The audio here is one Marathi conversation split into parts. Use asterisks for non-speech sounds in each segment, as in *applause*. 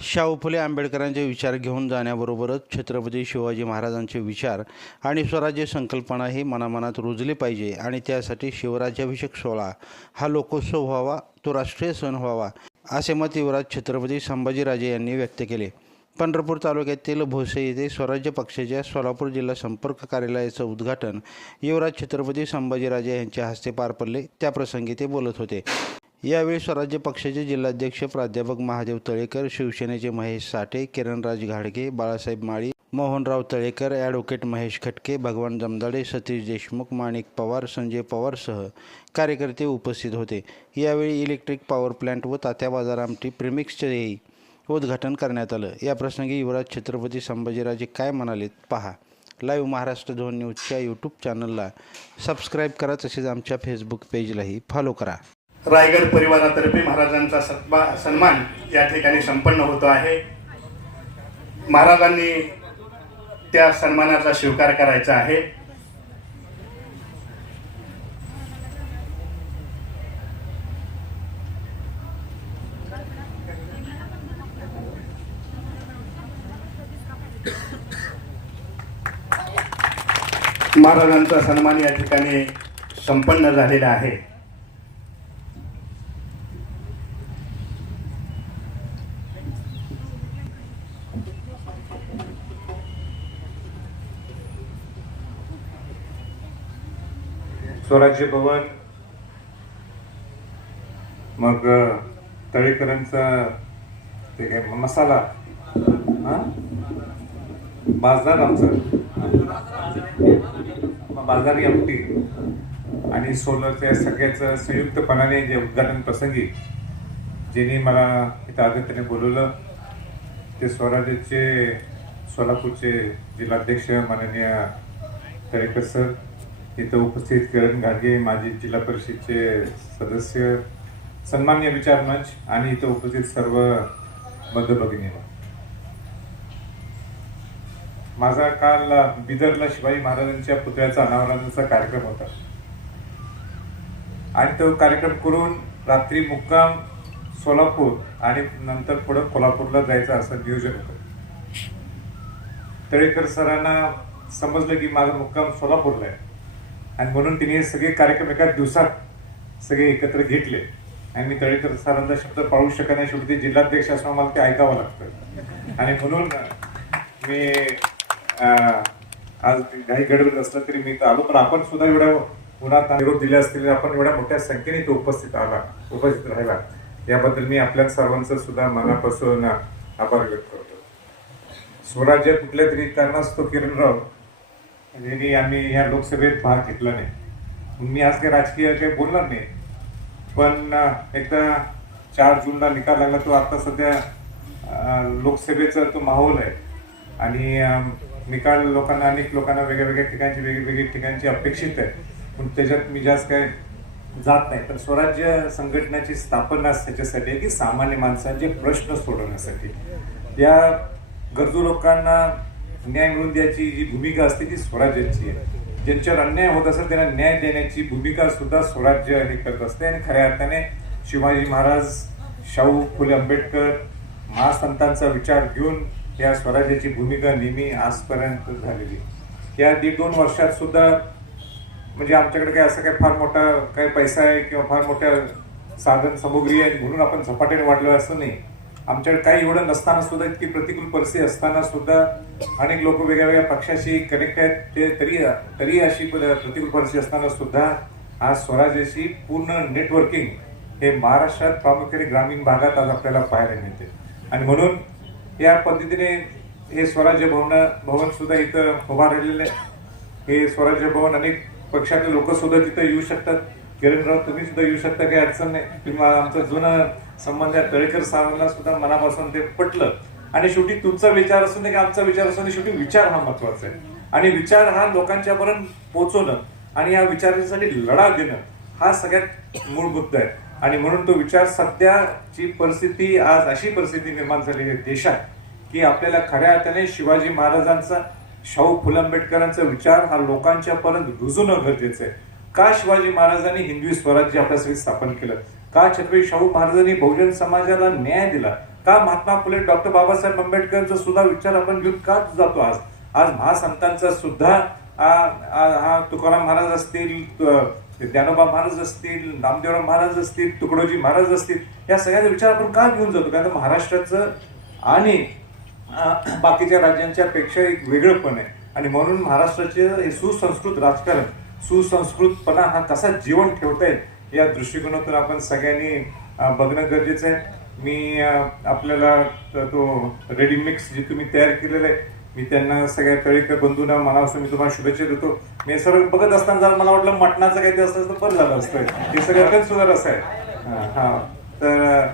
शाहू फुले आंबेडकरांचे विचार घेऊन जाण्याबरोबरच छत्रपती शिवाजी महाराजांचे विचार आणि स्वराज्य संकल्पना ही मनामनात रुजली पाहिजे आणि त्यासाठी शिवराज्याभिषेक सोहळा हा लोकोत्सव व्हावा तो राष्ट्रीय सण व्हावा असे मत युवराज छत्रपती संभाजीराजे यांनी व्यक्त केले. पंढरपूर तालुक्यातील भोसे येथे स्वराज्य पक्षाच्या सोलापूर जिल्हा संपर्क कार्यालयाचं उद्घाटन युवराज छत्रपती संभाजीराजे यांच्या हस्ते पार पडले. त्याप्रसंगी ते बोलत होते. यावेळी स्वराज्य पक्षाचे जिल्हाध्यक्ष प्राध्यापक महादेव तळेकर शिवसेनेचे महेश साठे किरणराज घाडगे बाळासाहेब माळी मोहनराव तळेकर ॲडव्होकेट महेश खटके भगवान जमदाडे सतीश देशमुख माणिक पवार संजय पवारसह कार्यकर्ते उपस्थित होते. यावेळी इलेक्ट्रिक पॉवर प्लॅन्ट व तात्या बाजार आमटी प्रिमिक्सचेही उद्घाटन करण्यात आलं. याप्रसंगी युवराज छत्रपती संभाजीराजे काय म्हणालेत पहा. लाईव्ह महाराष्ट्र धोन न्यूजच्या यूट्यूब चॅनलला सबस्क्राईब करा तसेच आमच्या फेसबुक पेजलाही फॉलो करा. रायगड परिवारातर्फे महाराजांचा सत्मा सन्मान या ठिकाणी संपन्न होतो आहे. महाराजांनी त्या सन्मानाचा स्वीकार करायचा आहे. महाराजांचा सन्मान या ठिकाणी संपन्न झालेला आहे. स्वराज्य भवन. मग तळेकरांचा ते काय मसाला हा? बाजार आमचं. मग बाजारी आमटी आणि सोलरच्या सगळ्याचं संयुक्तपणाने जे उद्घाटन प्रसंगी ज्यांनी मला इथं आगत्याने बोलवलं ते स्वराज्याचे सोलापूरचे जिल्हाध्यक्ष माननीय तरेकर सर इथं उपस्थित किरण घाडगे माजी जिल्हा परिषदचे सदस्य सन्मान्य विचार मंच आणि इथं उपस्थित सर्व बंधभगिनी माझा काल बिदरला शिवाजी महाराजांच्या पुतळ्याचा अनावरणाचा कार्यक्रम होता. आणि तो कार्यक्रम करून रात्री मुक्काम सोलापूर आणि नंतर पुढं कोल्हापूरला जायचं असं नियोजन होतं. तळेकर सरांना समजलं की माझा मुक्काम सोलापूरला आहे. आणि म्हणून तिने हे सगळे कार्यक्रम एका दिवसात सगळे एकत्र घेतले. आणि मी तळेकर सरांचा शब्द पाळू शकत नाही. शेवटी ते जिल्हाध्यक्ष असं मला ते ऐकावं लागतं. आणि म्हणून मी आज काही गडबड असलं तरी मी तर आलो. पण आपण सुद्धा एवढ्या उन्हात निरोप दिले असतील आपण एवढ्या मोठ्या संख्येने तो उपस्थित आला उपस्थित राहिला याबद्दल मी आपल्या सर्वांचं सुद्धा मनापासून आभार व्यक्त करतो. स्वराज्य कुठल्या तरी कारणास्तव किरणराव यांनी आम्ही या लोकसभेत भाग घेतला नाही. मी आज काही राजकीय काही बोलणार नाही. पण एकदा चार जूनला निकाल लागला तो आत्ता सध्या लोकसभेचा तो माहोल आहे. आणि निकाल लोकांना अनेक लोकांना वेगळ्या वेगळ्या ठिकाणची वेगवेगळी ठिकाणची अपेक्षित आहे. पण त्याच्यात मी जास्त काय जात नाही. तर स्वराज्य संघटनाची स्थापना त्याच्यासाठी आहे की सामान्य माणसांचे प्रश्न सोडवण्यासाठी. या गरजू लोकांना न्याय मिळवून द्यायची जी भूमिका असते ती स्वराज्याची आहे. ज्यांच्यावर अन्याय होत असेल त्यांना न्याय देण्याची भूमिका सुद्धा स्वराज्य हे करत असते आणि खऱ्या अर्थाने शिवाजी महाराज शाहू फुले आंबेडकर महासंतांचा विचार घेऊन या स्वराज्याची भूमिका नेहमी आजपर्यंत झालेली या दीड दोन वर्षात सुद्धा म्हणजे आमच्याकडे काय असं काय फार मोठा काही पैसा आहे किंवा फार मोठ्या साधन सामुग्री आहे म्हणून आपण झपाट्याने वाढलो असं नाही. आमच्याकडे काही एवढं नसताना सुद्धा इतकी प्रतिकूल परिस्थिती असताना सुद्धा अनेक लोक वेगळ्या वेगळ्या पक्षाशी कनेक्ट आहेत. ते तरी तरी अशी प्रतिकूल परिस्थिती असताना सुद्धा आज स्वराज्याची पूर्ण नेटवर्किंग हे महाराष्ट्रात प्रामुख्याने ग्रामीण भागात आज आपल्याला पाहायला मिळते. आणि म्हणून या पद्धतीने हे स्वराज्य भवन भवन सुद्धा इथं उभारलेलं आहे. हे स्वराज्य भवन अनेक पक्षातले लोक सुद्धा तिथं येऊ शकतात. किरणराव तुम्ही सुद्धा येऊ शकता काही अडचण नाही. किंवा आमचं जुनं संबंध आहे तळेकर सरांना सुद्धा मनापासून ते पटलं. आणि शेवटी तुमचा विचार असून की आमचा विचार असून शेवटी विचार हा महत्त्वाचा आहे. आणि विचार हा लोकांच्या पर्यंत पोहोचवणं आणि या विचारांसाठी लढा देणं हा सगळ्यात मूळ मुद्दा आहे. आणि म्हणून तो विचार सध्याची परिस्थिती आज अशी परिस्थिती निर्माण झालेली आहे देशात की आपल्याला खऱ्या अर्थाने शिवाजी महाराजांचा शाहू फुले आंबेडकरांचा विचार हा लोकांच्या पर्यंत रुजवणं गरजेचं आहे. का शिवाजी महाराजांनी हिंदवी स्वराज्य आपल्यासाठी स्थापन केलं? का छत्रपती शाहू महाराजांनी बहुजन समाजाला न्याय दिला? का महात्मा फुले डॉक्टर बाबासाहेब आंबेडकरचा सुद्धा विचार आपण घेऊन का जातो आज? आज महासंतांचा सुद्धा हा तुकाराम महाराज असतील ज्ञानोबा महाराज असतील नामदेवराव महाराज असतील तुकडोजी महाराज असतील या सगळ्याचा विचार आपण का घेऊन जातो? कारण महाराष्ट्राचं आणि बाकीच्या राज्यांच्या पेक्षा एक वेगळंपण आहे. आणि म्हणून महाराष्ट्राचे हे सुसंस्कृत राजकारण सुसंस्कृतपणा हा कसा जीवन ठेवता येईल? या दृष्टिकोनातून आपण सगळ्यांनी बघणं गरजेचं आहे. मी आपल्याला तो रेडी मिक्स जे तुम्ही तयार केलेलं आहे मी त्यांना सगळ्या तळीकर बंधूंना मला असं मी तुम्हाला शुभेच्छा देतो. मी हे सगळं बघत असताना जर मला वाटलं मटणाचं काही ते असतं तर बरं झालं असतं. हे सगळं सुधार असं आहे. हा, तर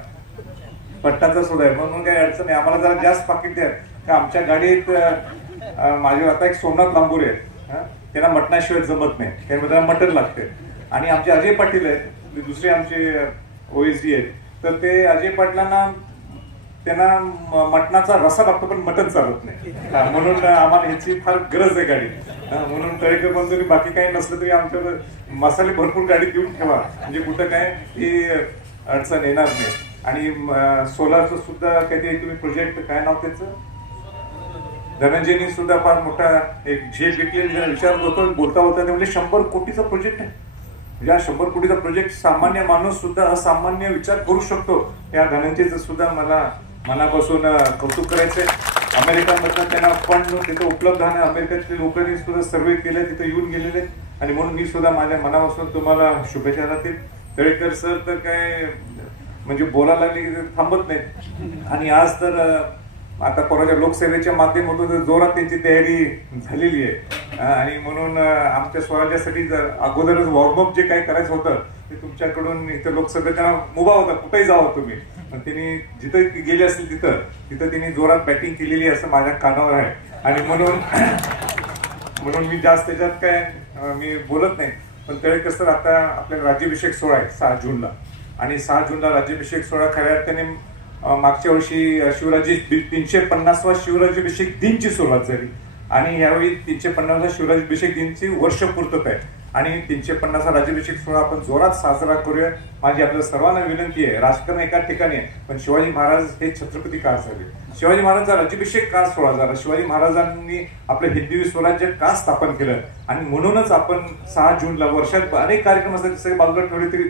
पट्टाचा सुद्धा आहे. म्हणून काही अडचण नाही. आम्हाला जरा जास्त पाकिट द्या. का आमच्या गाडीत अं, माझे आता एक सोमनाथ लांबूर आहेत. त्यांना मटणाशिवाय जमत नाही. त्यामुळे त्यांना मटण लागते आणि आमचे अजय पाटील आहेत दुसरे आमचे ओएसडी आहेत. तर ते अजय पाटलांना त्यांना मटणाचा रसा लागतो पण मटण चालत नाही. म्हणून आम्हाला ह्याची फार गरज आहे गाडी. म्हणून तळेकर बंधूंनी बाकी काही नसलं तरी आमच्यावर मसाले भरपूर गाडी देऊन ठेवा. म्हणजे कुठं काय ही अडचण येणार नाही. आणि सोलारचं सुद्धा काहीतरी तुम्ही प्रोजेक्ट काय नाव त्याचं? धनंजयनी सुद्धा फार मोठा एक झेप घेतली विचारत होतो बोलता बोलता ते म्हणजे शंभर कोटीचा प्रोजेक्ट आहे. या शंभर कोटीचा प्रोजेक्ट सामान्य माणूस सुद्धा असामान्य विचार करू शकतो. या धनंजयचं सुद्धा मला मनापासून कौतुक करायचंय. अमेरिकामधनं त्यांना फंड तिथं उपलब्ध आहे. अमेरिकेतल्या लोकांनी सुद्धा सर्वे केले तिथे येऊन गेलेले. आणि म्हणून मी सुद्धा माझ्या मनापासून तुम्हाला शुभेच्छा राहतील तळेकर सर तर काय म्हणजे बोलायला लागले की थांबत नाहीत. आणि आज तर आता कोणाच्या लोकसेवेच्या माध्यमातून जोरात त्यांची तयारी झालेली आहे आणि म्हणून आमच्या स्वराज्यासाठी जर अगोदरच वॉर्मअप जे काही करायचं होतं ते तुमच्याकडून इथं लोकसभेच्या मुभा होता कुठेही जावं तुम्ही. पण त्यांनी जिथं गेले असतील तिथं तिथं त्यांनी जोरात बॅटिंग केलेली असं माझ्या कानावर आहे. आणि म्हणून *coughs* म्हणून मी जास्त त्याच्यात काय मी बोलत नाही. पण तळेकर सर आता आपल्याला राज्याभिषेक सोहळा आहे सहा जूनला. आणि सहा जूनला राज्याभिषेक सोहळा खऱ्या अर्थाने मागच्या वर्षी शिवराजी तीनशे पन्नासवा शिवराज्याभिषेक दिनची सुरुवात झाली. आणि यावेळी तीनशे पन्नास शिवराज अभिषेक दिनची वर्ष पूर्तता आहे. आणि तीनशे पन्नासवा राज्याभिषेक सोहळा आपण जोरात साजरा करूया. माझी आपल्या सर्वांना विनंती आहे राजकारण एका ठिकाणी आहे पण शिवाजी महाराज हे छत्रपती का झाले? शिवाजी महाराजांचा राज्याभिषेक का सोहळा झाला? शिवाजी महाराजांनी आपलं हिंदवी स्वराज्य का स्थापन केलं? आणि म्हणूनच आपण सहा जूनला वर्षात अनेक कार्यक्रम असतात सगळे बाजूला ठेवले तरी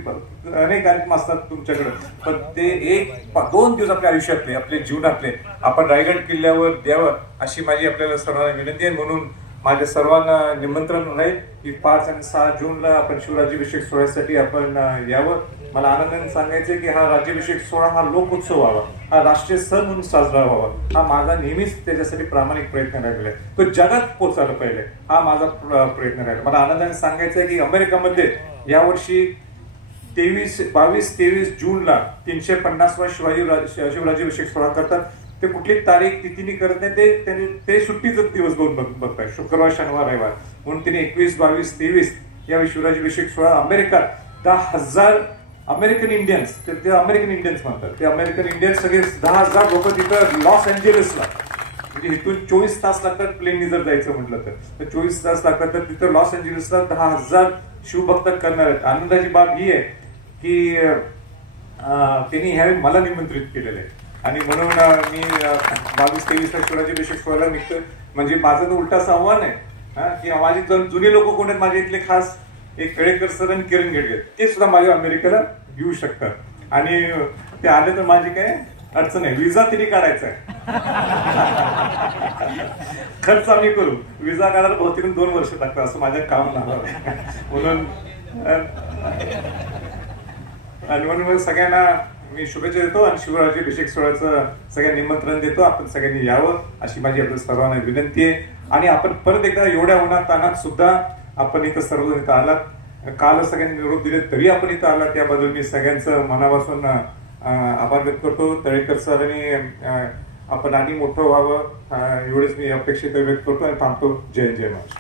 अनेक कार्यक्रम असतात तुमच्याकडे. पण ते एक दोन दिवस आपल्या आयुष्यातले आपल्या जीवनातले. आपण रायगड किल्ल्यावर द्यावं अशी माझी आपल्याला सर्वांना विनंती आहे. म्हणून माझ्या सर्वांना निमंत्रण राहील की पाच आणि सहा जूनला आपण शिवराज्याभिषेक सोहळ्यासाठी आपण यावं. मला आनंदाने सांगायचं की हा राज्याभिषेक सोहळा हा लोकोत्सव व्हावा. हा राष्ट्रीय सण म्हणून साजरा व्हावा. हा माझा नेहमीच त्याच्यासाठी प्रामाणिक प्रयत्न राहिलेला आहे. तो जगात पोचायला पाहिजे. हा माझा प्रयत्न राहिला. मला आनंदाने सांगायचं आहे की अमेरिकामध्ये यावर्षी तेवीस बावीस तेवीस जूनला तीनशे पन्नासवा शिवाजी राज- शिवराज्याभिषेक सोहळा करतात. ते कुठली तारीख तिथीने करत नाही ते त्यांनी ते सुट्टीचा दिवस दोन बघ बघताय. शुक्रवार शनिवार रविवार. म्हणून तिने एकवीस बावीस तेवीस या शिवराज्याभिषेक सोहळा अमेरिकात. दहा हजार अमेरिकन इंडियन्स ते ते अमेरिकन इंडियन्स म्हणतात. ते अमेरिकन इंडियन्स सगळे दहा हजार लोक तिथं लॉस एंजेलिसला म्हणजे इथून चोवीस तास लागतात प्लेननी जर जायचं म्हटलं तर. चोवीस तास लागतात तर तिथं लॉस एंजेलिसला दहा हजार शिवभक्त करणार आहेत. आनंदाची बाब ही आहे की त्यांनी ह्यावेळी मला निमंत्रित केलेलं आहे. आणि म्हणून मी बावीस तेवीस शिवराज्याभिषेक सोहळ्याला निघतोय म्हणजे माझं तर उलटाचं आव्हान आहे हा, की माझे जुने लोक कोण आहेत? माझे इथले खास एक कळेकर सर आणि किरण गेडगे. ते सुद्धा माझ्या अमेरिकेला येऊ शकतात. आणि ते आले तर माझी काय अडचण आहे विजा तिने काढायचा आहे. खर्च आम्ही करू. विजा काढायला बहुतेक दोन वर्ष लागतात असं माझ्या काम लागणार आहे. म्हणून आणि म्हणून सगळ्यांना मी शुभेच्छा देतो आणि शिवराज्याभिषेक सोहळ्याचं सगळ्यांना निमंत्रण देतो. आपण सगळ्यांनी यावं अशी माझी आपल्या सर्वांना विनंती आहे. आणि आपण परत एकदा एवढ्या उन्हात तानात सुद्धा आपण इथं सर्वजण इथं आलात. काल सगळ्यांनी निरोप दिले तरी आपण इथं आलात. त्याबद्दल मी सगळ्यांचं मनापासून आभार व्यक्त करतो. तळेकर सरांनी आपण आणि मोठं व्हावं एवढेच मी अपेक्षित व्यक्त करतो आणि थांबतो. जय जय महाराज